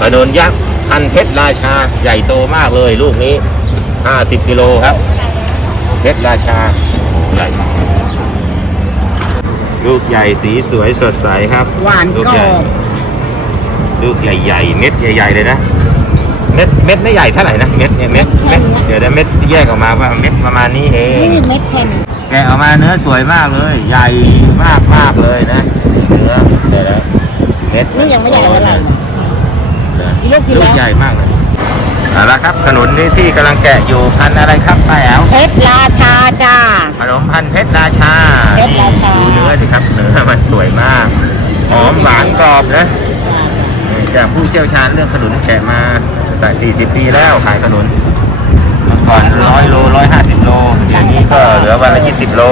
ขนุนยักษ์พันเพชรราชาใหญ่โตมากเลยลูกนี้ 50 กิโลครับ เพชรราชาใหญ่ ลูกใหญ่สีสวยสดใสครับ หวานลูกกรใหอญ่บลูกใหญ่ๆเม็ดใหญ่ ๆ เลยนะ เม็ดเม็ดไม่ใหญ่เท่าไหร่นะเม็ดเนี่ยเม็ดเม็ดเดี๋ยวนะเม็ดแยกออกมาว่าเม็ดประมาณนี้เอง นี่เม็ดแผ่นแกะออกมาเนื้อสวยมากเลย ใหญ่มากมากๆเลยนะเนื้อเดี๋ยวนะเม็ดนี่ยังไม่ใหญ่เท่าไหร่นะนะลูกกี่ลูแล้กว ใหญ่มากเลยเอาละครับขนุนนี่ที่กำลังแกะอยู่พันธุ์อะไรครับป้าแอ๋วเพชรราชาจ้า ขนมพันธุ์เพชรราชาเพชรราชา ดูเนื้อสิครับเนื้อมันสวยมากหอมหวานกรอบนะจากผู้เชี่ยวชาญเรื่องขนุนแกะมาสัก40 ปีแล้วขายขนุนเมื่อก่อนร้อยโลร้อยห้าสิบโลเดี๋ยวนี้ก็เหลือวันละ20โล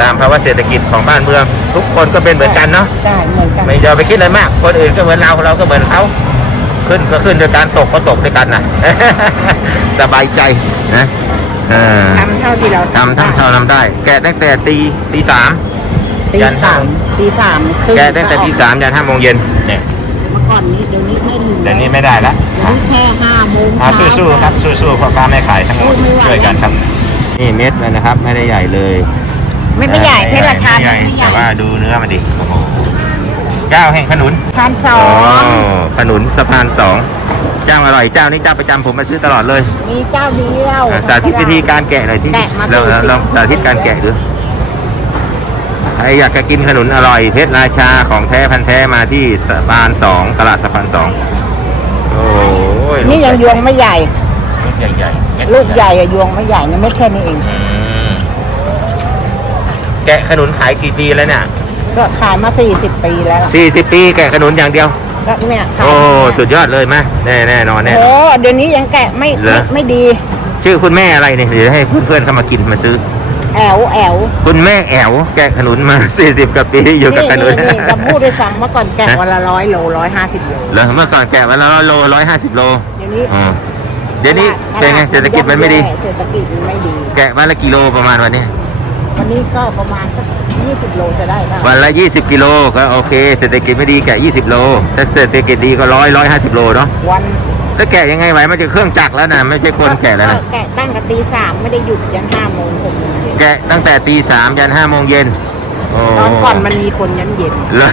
ตามภาวะเศรษฐกิจของบ้านเมือง ทุกคนก็เป็นเหมือนกันเนาะได้เหมือนกันไม่อย่าไปคิดอะไรมาก คนอื่นก็เหมือนเราเราก็เหมือนเขา ขึ้นก็ขึ้นด้วยการตกก็ตกด้วยกันนะสบายใจนะเออทำเท่าที่เราทำทั้งเท่าทำได้ แกะตั้งแต่ตีตีสามตียันสามตีสามครึ่งแกะตั้งแต่ตีสามยันห้าโมงเย็นเนี่ยเมื่อก่อนนี้เดี๋ยวนี้ไม่ถึงเดี๋ยวนี้ไม่ได้ละเดี๋ยวนี้แค่ห้าโมงอ่าสู้ๆครับสู้ๆพ่อค้าแม่ขายทั้งหมดช่วยกันครับนี่เม็ดเลยนะครับ ไม่ได้ใหญ่เลย ไม่ไม่ใหญ่เพชรราชาไม่ใหญ่ไม่ใหญ่แต่ว่าดูเนื้อมันดิโอ้โห เจ้าแห่งขนุนพันสออ๋องขนุนสะพานสองเจ้าอร่อยเจ้านี้เจ้าประจำผมมาซื้อตลอดเลยมีเจ้าเดียว อะสาธิตวิธีการแกะหน่อยที่แกะมาเราสี่สิบลองสาธิตการแกะดูใครอยากจะกินขนุนอร่อยเพชรราชาของแท้พันธุ์แท้มาที่สะพานสองตลาดสะพานสองโอ้ยนี่ยังยวงไม่ใหญ่ ลูกใหญ่ๆเม็ด ลูกใหญ่อะยวงไม่ใหญ่นะไม่แค่นี้เอง อืมแกะขนุนขายกี่ปีแล้วเนี่ย ก็ขายมาสี่สิบปีแล้วสี่สิบปีแกะขนุนอย่างเดียว ก็เนี่ยขายโอ้ สุดยอดเลยไหมแน่แน่นอนแน่นโอ้อนเดี๋ยวนี้ยังแกะไม่เหรอ ไม่ไม่ดี ชื่อคุณแม่อะไรเนี่ยเดี๋ยวให้เพื่อนๆเข้ามากินมาซื้อ แอวแอวคุณแม่แอ๋วแกะขนุนมา 40กว่าปีอยู่กับขนุน นี่นี่จะพูดให้ฟังเมื่อก่อนแกะวันละร้อยโลร้อยห้าสิบโลเหรอเมื่อก่อนแกะวันละร้อยโลร้อยห้าสิบโลเดี๋ยวนี้อ๋อเดี๋ยวนี้เป็นไงเศรษฐกิจมันไม่ดี เศรษฐกิจมันไม่ดี แกะวันละกิโลประมาณวันนี้วันนี้ก็ประมาณสัก ยี่สิบโลจะได้ป่ะวันละ 20 กิโลก็โอเค เศรษฐกิจไม่ดีแกะ 20 โลถ้าเศรษฐกิจดีก็ร้อยร้อยห้าสิบโลเนาะวันแล้วแกะยังไงไหวมันจะเครื่องจักรแล้วนะไม่ใช่คนแกะแล้วนะแกะตั้งแต่ตีสามไม่ได้หยุดยันห้าโมงหกโมงเย็นแกะตั้งแต่ตีสามยันห้าโมงเย็นโอ้ตอนก่อนมันมีคนยันเย็นเหรอ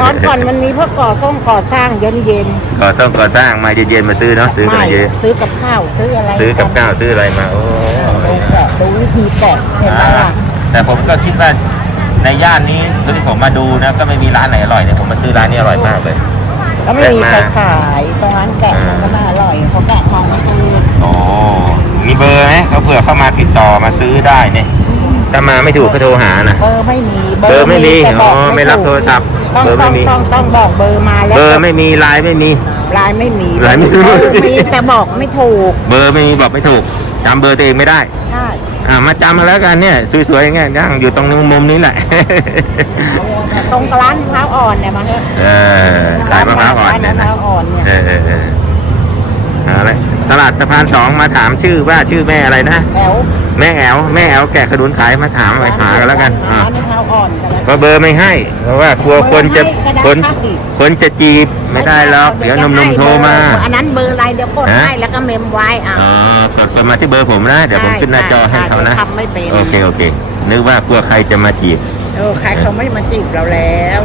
ตอนก่อนมันมีพวกก่อสร้างก่อสร้างเย็นเย็นก่อสร้างก่อสร้างมาเย็นๆมาซื้อเนาะซื้อกันไม่เยอะซื้อกับข้าวซื้ออะไรซื้อกับข้าวซื้ออะไรมาโอ้ดูแกะดูวิธีแกะเห็นไหมล่ะ แต่ผมก็คิดว่าในย่านนี้ที่ผมมาดูนะก็ไม่มีร้านไหนอร่อยเนี่ยผมมาซื้อร้านนี้อร่อยมากเลย ก็ไม่มีแกะมาใครขายตรงนั้นแกะมันก็น่าอร่อยเขาแกะทองไม่คืนโอ้มีเบอร์ไหมเขาเผื่อเข้ามาติดต่อมาซื้อได้เนี่ยถ้ามาไม่ถูกก็โทรหานะเบอร์ไม่มีเบอร์ไม่มีแต่บอ๋กอไม่รับโทรศัพท์ต้องเบอร์ไม่ต้องมีต้องต้องบอกเบอร์มาแล้วเบอร์ไม่มีไลน์ไม่มีไลน์ไม่มีไลน์ไม่มีเบอร์มีแต่บอกไม่ถูก เบอร์ไม่มีบอกไม่ถูกจำเบอร์ตัวเองไม่ได้ใช่ อ่ามาจำมาแล้วกันเนี่ย สวยๆอย่างเงี้ยนั่งอยู่ตรงมุมนี้แหละ ตรงกับร้านมะพร้าวอ่อนเนี่ยมาเถอะเออขายมะพร้าวอ่อนร้านเนี่ยมะพนะร้าวอ่อนเนี่ย เออเออเออเอาละ ตลาดสะพานสองมาถามชื่อว่าชื่อแม่อะไรนะแถวแม่แอวแม่แอวแกะขนุนขายมาถามไปหากันแล้วกันอ่าร้านมะพร้าวอ่อนกันแล้ว เพราะเบอร์ไม่ให้ เพราะว่ากลัวคนจะเบอร์คนให้ก็ได้อีก คนจะจีบไม่ได้หรอกเดี๋ยวหนุ่มๆโทรมา อันนั้นเบอร์อะไรเดี๋ยวกดฮะ ให้แล้วก็เมมไว้อะ อ๋อกดกดมาที่เบอร์ผมนะ เดี๋ยวผมขึ้นหน้าจอให้เขานะ ทำไม่เป็นโอเคโอเคนึกว่ากลัวใครจะมาจีบ เออใครเขาไม่มาจีบเราแล้ว